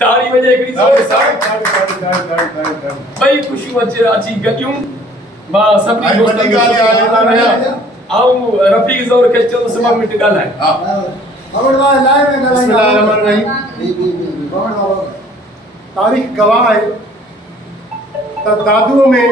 ताड़ी वजे एकड़ी भाई खुशी अची गड्यूं मां सभी दोस्तन आऊं रफीक और के चलो सब मिनट गालाए खबरदार लाइव में बिस्मिल्लाहिर्रहमानिर्रहीम तारीख़ गवाह है त दादूअ में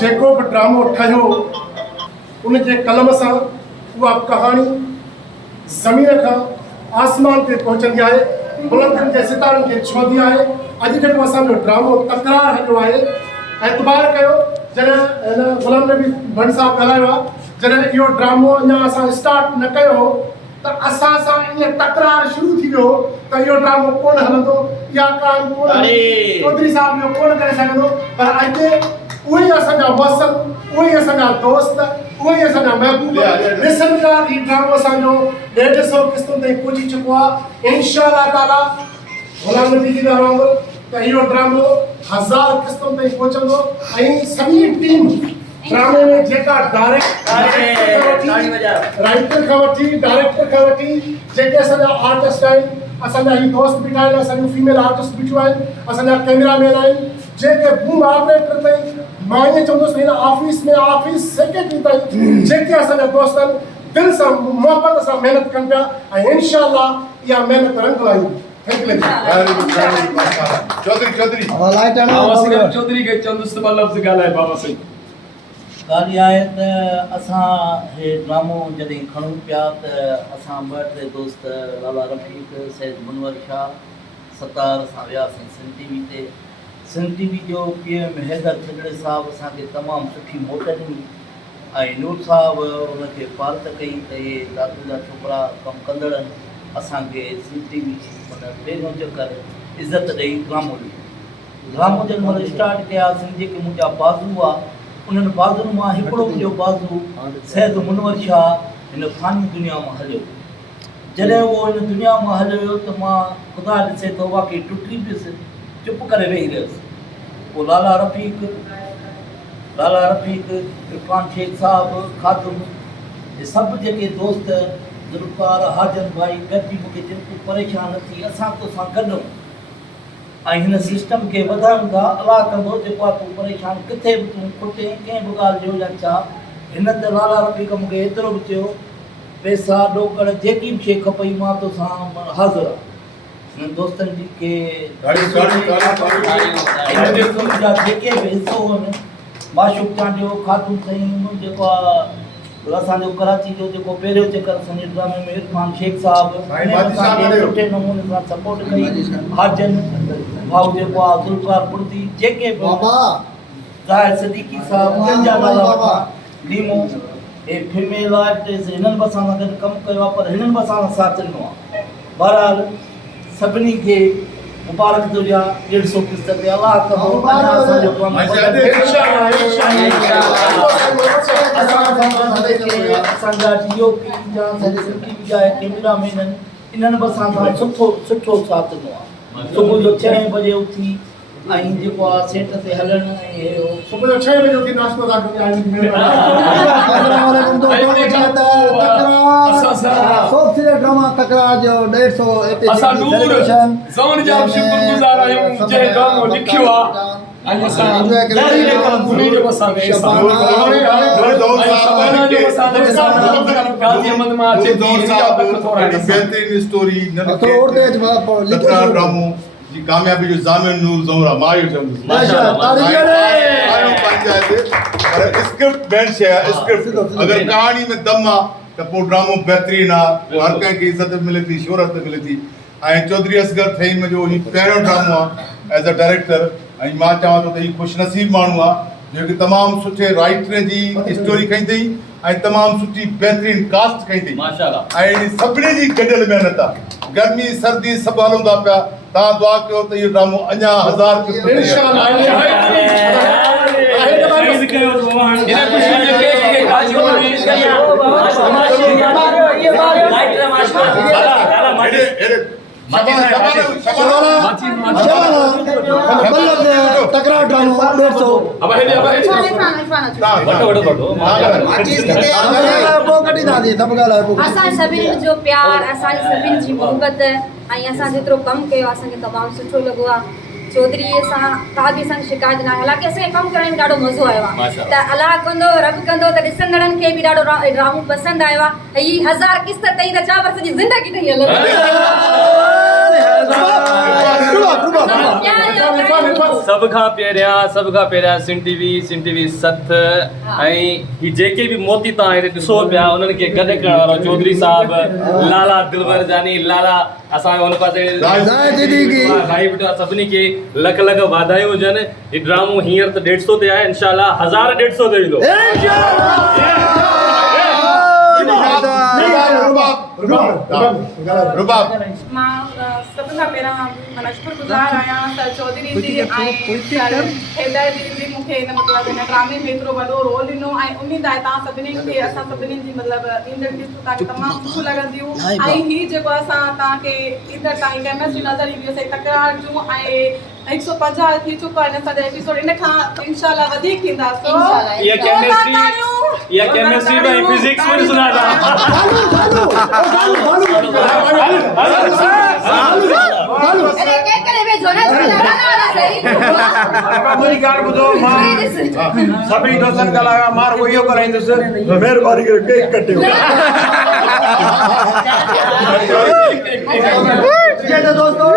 जेको बि ड्रामो ठहियो उन जे कलम सां उहा कहाणी ज़मीन खां आसमान ते पहुचंदी आहे बुलंदनि जे सितारनि खे छुहंदी आहे अॼु जेको असांजो ड्रामो तकरार हलियो आहे एतबार कयो जॾहिं हिन गुलाम नबी भंड साहब ॻाल्हायो आहे जॾहिं इहो ड्रामो अञा असां स्टार्ट न कयो त असां सां ईअं तकरार शुरू थी वियो त इहो ड्रामो कोन हलंदो इहा कहाणी कोन चौधरी साहब इहो कोन करे सघंदो पर अॼु उहे ई असांजा मौसम उहे ई असांजा दोस्त उहे ई असांजा महबूब ॾिसनि था ही ड्रामो असांजो 150 किस्तुनि ताईं पहुची चुको आहे इंशाअल्लाह ताला गुलाम नबी जी दा वांगुरु त इहो ड्रामो 1000 किस्तुनि ताईं पहुचंदो ऐं सॼी टीम ड्रामे में जेका राइटर खां वठी डायरेक्टर खां वठी जेके असांजा आर्टिस्ट आहिनि असांजा ही दोस्त बीठा आहिनि असांजूं फीमेल आर्टिस्ट बीठियूं आहिनि असांजा कैमरामैन आहिनि जेके बूम ऑपरेटर ताईं मां ईअं चवंदुसि हिन ऑफिस में ऑफिस सेक्रेटरी ताईं जेके असांजा दोस्त आहिनि दिलि सां मुहबत सां महिनत कनि पिया ऐं इंशाअल्लाह इहा महिनत रंग लायूं चौधरी के चंदुस ब लफ्ज़ गालाए बाबा सही ॻाल्हि आहे त असां हे ड्रामो जॾहिं खणूं पिया त असां ॿ टे दोस्त लाला रफ़ीक सैद मुनवर शाह सतार सां वियासीं सिंध टीवी ते सिंध टीवी जो PM हैदर छिगड़े साहब असांखे तमामु सुठी मोट ॾिनी ऐं नूर साहब उनखे पारत कई त इहे दादू जा छोकिरा कमु कंदड़ आहिनि असांखे सिंध टीवी पहिरियों चकर इज़त ॾेई ड्रामो ॾिनो ड्रामो जॾहिं महिल स्टार्ट कयासीं जेके मुंहिंजा बाज़ू हुआ उन्हनि बाज़ुनि मां हिकिड़ो मुंहिंजो बाज़ू सैद मुनवर शाह हिन फ़ानी दुनिया मां हलियो जॾहिं उहो हिन दुनिया मां हलियो त मां ख़ुदा ॾिसे थो वाक़ई टुटी पियुसि चुप करे वेही रहियुसि पोइ लाला रफ़ीक इरफान शेख साहब ख़ातुम हे सभु जेके दोस्त ज़ुल्फ़ार हाजन भाई गॾिजी मूंखे चिंता परेशान न थी असां तोसां गॾु ऐं हिन सिस्टम खे वधायूं था अलाह कंदो जेको आहे तूं परेशान किथे बि तूं खुटे कंहिं बि ॻाल्हि जो या छा हिन ते लाला रफ़ीक मूंखे एतिरो बि चयो पैसा ॾोकड़ जेकी बि शइ खपई मां तोसां हाज़िर आहियां हिननि दोस्तनि जी खे जेके बि हिसो हुअनि माशूक चांडियो ख़ातून साईं जेको आहे असांजो कराची जो जेको पहिरियों चकर असांजे ड्रामे में इरफान शेख साहब सुठे नमूने सां सपोर्ट कई हाजन भाउ जेको आहे ज़ुल्फ़ार पुर्ती जेके बि ज़ाहिर सदीकी साहब पंहिंजा नाला लीमो हे फीमेल आर्टिस्ट हिननि बि असां सां गॾु कमु कयो आहे पर हिननि बि असां सां साथ ॾिनो आहे बहरहाल सभिनी खे मुबारक हुजा 150 किस्त ते अलाह कंदो असांजो कमु असांजा DOP जा सिंधी जा कैमरामैन आहिनि इन्हनि बि असां सां सुठो साथ ॾिनो आहे सुबुह जो 6 बजे उथी ऐं जेको आहे सेट ते हलण ऐं सुबुह जो 6 बजे उथी नाश्तो था ड्रामा तकरार जो 150 असां नूर ज़ोन जा शुक्रगुज़ार आहियूं जंहिं ड्रामो लिखियो आहे ऐं असां उन्ही जो असां बेहतरीन स्टोरी तकरार ड्रामो जी कामयाबी जो ज़ामिन नूर ज़ोरा मायूं चंदुस पर स्क्रिप्ट बेन शे स्क्रिप्ट अगर कहानी में दम आ त पोइ ड्रामो बेहतरीन आ हर कंहिंखे इज़त मिले थी शोहरत मिले थी ऐं चौधरी असगर थईम जो ही पहिरियों ड्रामो आहे एज़ अ डायरेक्टर ऐं मां चवां थो त ही ख़ुशनसीब माण्हू आहे जेके तमामु सुठे राइटर जी स्टोरी कई अथई ऐं तमामु सुठी बेहतरीन कास्ट कई अथई माशाअल्लाह ऐं सभिनी जी गॾियल महिनत आहे गर्मी सर्दी सभु हलूं था पिया तव्हां दुआ कयो त इहो ड्रामो अञा 1000 किस्त तकरार ड्रामो 150 असां सभिनी जो प्यार असां सभिनी जी मोहब्बत ऐं असां जेतिरो कमु कयो आहे असांखे तमामु सुठो लॻो आहे चौधरीअ सां का बि असांखे शिकायत न आहे हालांकि असांखे कमु करण में ॾाढो मज़ो आयो आहे त अलाह कंदो रब कंदो त ॾिसंदड़नि खे बि ॾाढो ड्रामो पसंदि आयो आहे ऐं हीअ 1000 क़िस्त अथई त छा पर सॼी ज़िंदगी अथई सभ खां पहिरियां सिंध टीवी सथ ऐं ही जेके बि मोती तव्हां हिते ॾिसो पिया उन्हनि खे गॾु करण वारो चौधरी साहब लाला दिलवर जानी लाला असांखे हुन पासे भाई बेटा सभिनी खे लख लख वाधायूं हुजनि ही ड्रामो हींअर त 150 ते आहे इंशाल्लाह 1150 ते ईंदो मां सभ खां पहिरां माना शुक्रगुज़ार आहियां त चौधरी जी ऐं हिदायत जी मूंखे हिन मतिलबु हिन ड्रामे में एतिरो वॾो रोल ॾिनो ऐं उमेदु आहे तव्हां सभिनीनि खे असां सभिनीनि जी मतिलबु ईंदड़ क़िस्तूं तव्हांखे तमामु सुठियूं लॻंदियूं ऐं हीअ जेको असां तव्हांखे ईंदड़ ताईं केमिस्ट्री नज़र ईंदी असांजी तकरार जूं ऐं 150 थी चुका आहिनि असांजा एपिसोड इन खां इंशाल्लाह वधीक थींदा ये केमिस्ट्री में फिजिक्स में सुना अरे के करे भेजो ना मेरी ॻाल्हि ॿुधो मां सभिनी दोस्तनि खां लॻा मां रुॻो इहो कराईंदुसि महिरबानी करे केक कटियो ठीक है दोस्तों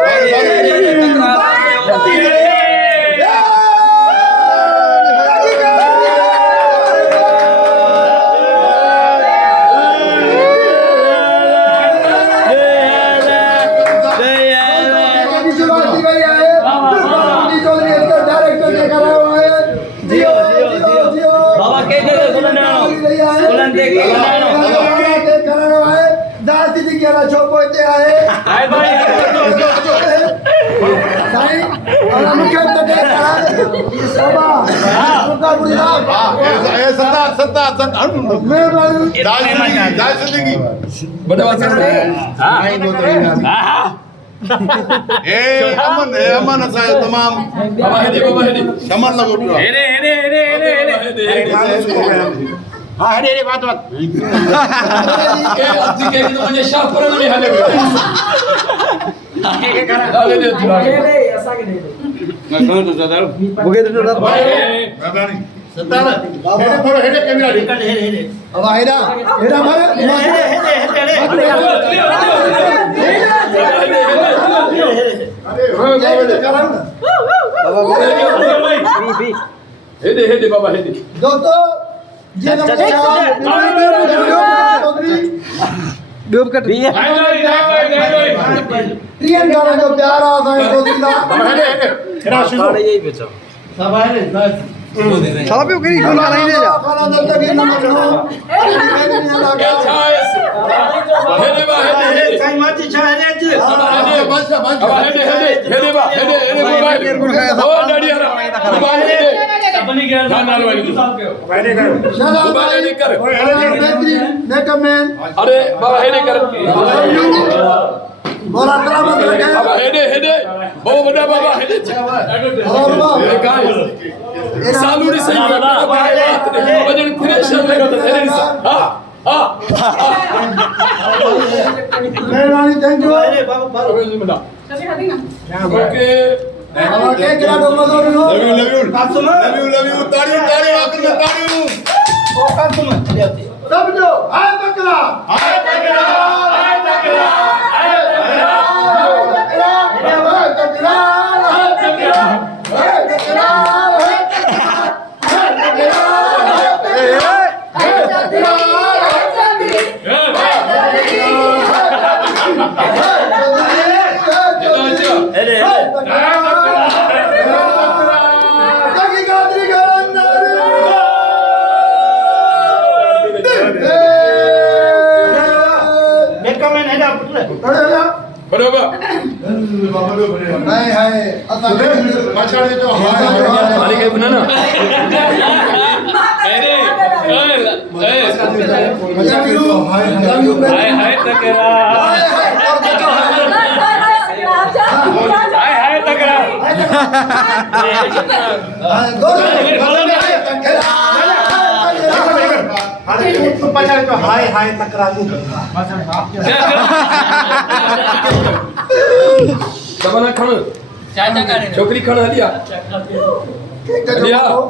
अमन असांजो तमामु शमन लॻो पियो हाँ हेरे हेरे बात दोस्तों ये प्रियन गाना जो प्यार आ गए दो दिन तेरा शुरू यही बेचो सब आए सब पे करी खोला नहीं ले जा खाना दल तक ये नमक लो हेदे बा हेदे साईं माची छाहे जे बस हेदे ओ डडिया अपनी के नाल वाली पहले कर चलो पहले कर मेकअप मैन अरे बाबा हेदे कर बोला तेरा मत लगे बाबा हेदे बहुत बड़ा बाबा हेदे और बाबा सालू ने सही बजन थ्रेशर लगा तो हेदे हां हां मेहरबानी थैंक यू अरे बाबा बेटा चलिए हदी ना ओके बाबा के करा दो मजो लो लव यू ताड़ी आखिर में ताड़ी ओ कासम सब जो हाय तकरा हाय तकरा हाय तकरा हाय तकरा हाय तकरा हाय तकरा हाय तकरा हाय हाय अता माछाड़े जो हाय मारी के बना ना अरे हाय हाय तकरा हाय तकरा तो पछाड़े तो हाय हाय तकरा दबना खण चाचा काढे छोकरी खण हलिया केक जो हलिया खाओ।